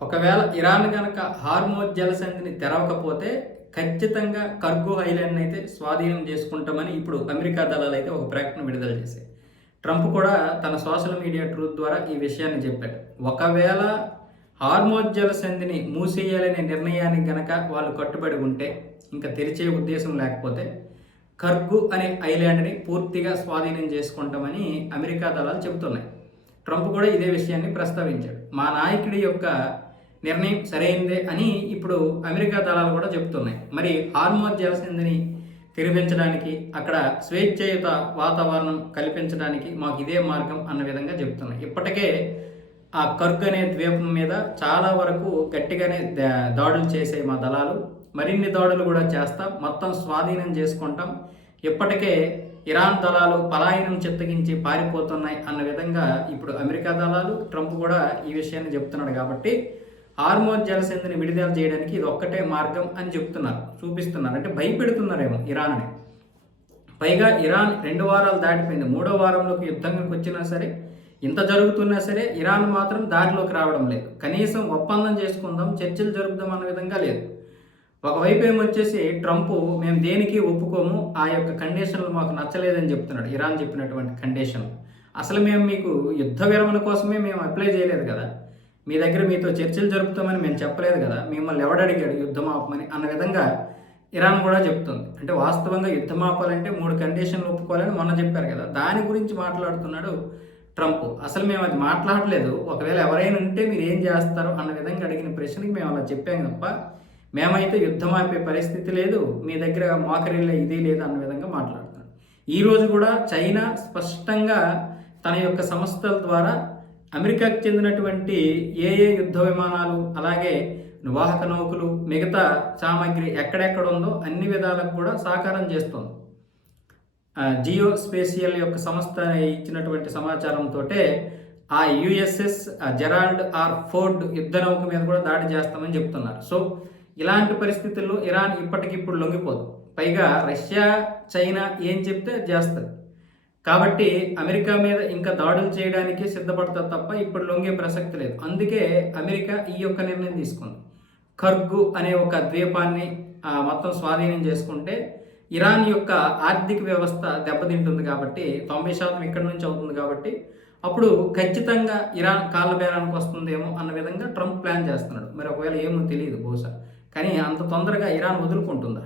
ఒకవేళ ఇరాన్ గనక హార్మోజ్ జలసంధిని తెరవకపోతే ఖచ్చితంగా కర్గు ఐలాండ్‌ని అయితే స్వాధీనం చేసుకుంటామని ఇప్పుడు అమెరికా దళాలైతే ఒక ప్రకటన విడుదల చేశాయి. ట్రంప్ కూడా తన సోషల్ మీడియా ట్రూత్ ద్వారా ఈ విషయాన్ని చెప్పాడు. ఒకవేళ హార్మోజ్ జలసంధిని మూసేయాలనే నిర్ణయానికి గనక వాళ్ళు కట్టుబడి ఉంటే, ఇంకా తెరిచే ఉద్దేశం లేకపోతే కర్గు అనే ఐలాండ్‌ని పూర్తిగా స్వాధీనం చేసుకుంటామని అమెరికా దళాలు చెబుతున్నాయి. ట్రంప్ కూడా ఇదే విషయాన్ని ప్రస్తావించాడు. మా నాయకుడి యొక్క నిర్ణయం సరైందే అని ఇప్పుడు అమెరికా దళాలు కూడా చెప్తున్నాయి. మరి హార్మోజ్ జలసంధిని తెరిపించడానికి, అక్కడ స్వేచ్ఛాయుత వాతావరణం కల్పించడానికి మాకు ఇదే మార్గం అన్న విధంగా చెప్తున్నాయి. ఇప్పటికే ఆ కర్గ్ అనే ద్వీపం మీద చాలా వరకు గట్టిగానే దాడులు చేసాయి మా దళాలు. మరిన్ని దాడులు కూడా చేస్తాం, మొత్తం స్వాధీనం చేసుకుంటాం. ఇప్పటికే ఇరాన్ దళాలు పలాయనం చిత్తగించి పారిపోతున్నాయి అన్న విధంగా ఇప్పుడు అమెరికా దళాలు, ట్రంప్ కూడా ఈ విషయాన్ని చెప్తున్నాడు. కాబట్టి హార్మోజ్ జలసంధిని విడుదల చేయడానికి ఇది ఒక్కటే మార్గం అని చెప్తున్నారు, చూపిస్తున్నారు. అంటే భయపెడుతున్నారేమో ఇరాన్ని. పైగా ఇరాన్ 2 వారాలు దాటిపోయింది, 3వ వారంలోకి యుద్ధంలోకి వచ్చినా సరే, ఇంత జరుగుతున్నా సరే ఇరాన్ మాత్రం దారిలోకి రావడం లేదు. కనీసం ఒప్పందం చేసుకుందాం, చర్చలు జరుపుదాం అన్న విధంగా లేదు. ఒకవైపు ఏమొచ్చేసి ట్రంప్ మేము దేనికి ఒప్పుకోము, ఆ యొక్క కండిషన్లు మాకు నచ్చలేదని చెప్తున్నాడు. ఇరాన్ చెప్పినటువంటి కండిషన్ అసలు మేము మీకు యుద్ధ విరమణ కోసమే మేము అప్లై చేయలేదు కదా, మీ దగ్గర మీతో చర్చలు జరుపుతామని మేము చెప్పలేదు కదా, మిమ్మల్ని ఎవడడిగాడు యుద్ధం ఆపమని అన్న విధంగా ఇరాన్ కూడా చెప్తుంది. అంటే వాస్తవంగా యుద్ధం ఆపాలంటే 3 కండిషన్లు ఒప్పుకోవాలని మొన్న చెప్పారు కదా, దాని గురించి మాట్లాడుతున్నాడు ట్రంప్. అసలు మేము అది మాట్లాడలేదు, ఒకవేళ ఎవరైనా ఉంటే మీరు ఏం చేస్తారు అన్న విధంగా అడిగిన ప్రశ్నకి మేము అలా చెప్పాం తప్ప మేమైతే యుద్ధం ఆపే పరిస్థితి లేదు, మీ దగ్గర మోకరిల్లే ఇది లేదు అన్న విధంగా మాట్లాడుతున్నాడు. ఈరోజు కూడా చైనా స్పష్టంగా తన యొక్క సంస్థల ద్వారా అమెరికాకు చెందినటువంటి ఏ యుద్ధ విమానాలు, అలాగే వాహక నౌకలు, మిగతా సామాగ్రి ఎక్కడెక్కడ ఉందో అన్ని విధాలకు కూడా సహకారం చేస్తుంది. జియో స్పేషియల్ యొక్క సంస్థ ఇచ్చినటువంటి సమాచారంతో ఆ యుఎస్ఎస్ జెరాల్డ్ ఆర్ ఫోర్డ్ యుద్ధ నౌక మీద కూడా దాడి చేస్తామని చెప్తున్నారు. సో ఇలాంటి పరిస్థితుల్లో ఇరాన్ ఇప్పటికిప్పుడు లొంగిపోదు. పైగా రష్యా, చైనా ఏం చెప్తే అది చేస్తుంది. కాబట్టి అమెరికా మీద ఇంకా దాడులు చేయడానికి సిద్ధపడతారు తప్ప ఇప్పుడు లొంగే ప్రసక్తి లేదు. అందుకే అమెరికా ఈ యొక్క నిర్ణయం తీసుకుంది. కర్గు అనే ఒక ద్వీపాన్ని మొత్తం స్వాధీనం చేసుకుంటే ఇరాన్ యొక్క ఆర్థిక వ్యవస్థ దెబ్బతింటుంది. కాబట్టి 90% ఇక్కడి నుంచి అవుతుంది. కాబట్టి అప్పుడు ఖచ్చితంగా ఇరాన్ కాళ్ళ బేరానికి వస్తుందేమో అన్న విధంగా ట్రంప్ ప్లాన్ చేస్తున్నాడు. మరి ఒకవేళ ఏమో తెలియదు బహుశా, కానీ అంత తొందరగా ఇరాన్ వదులుకుంటుందా?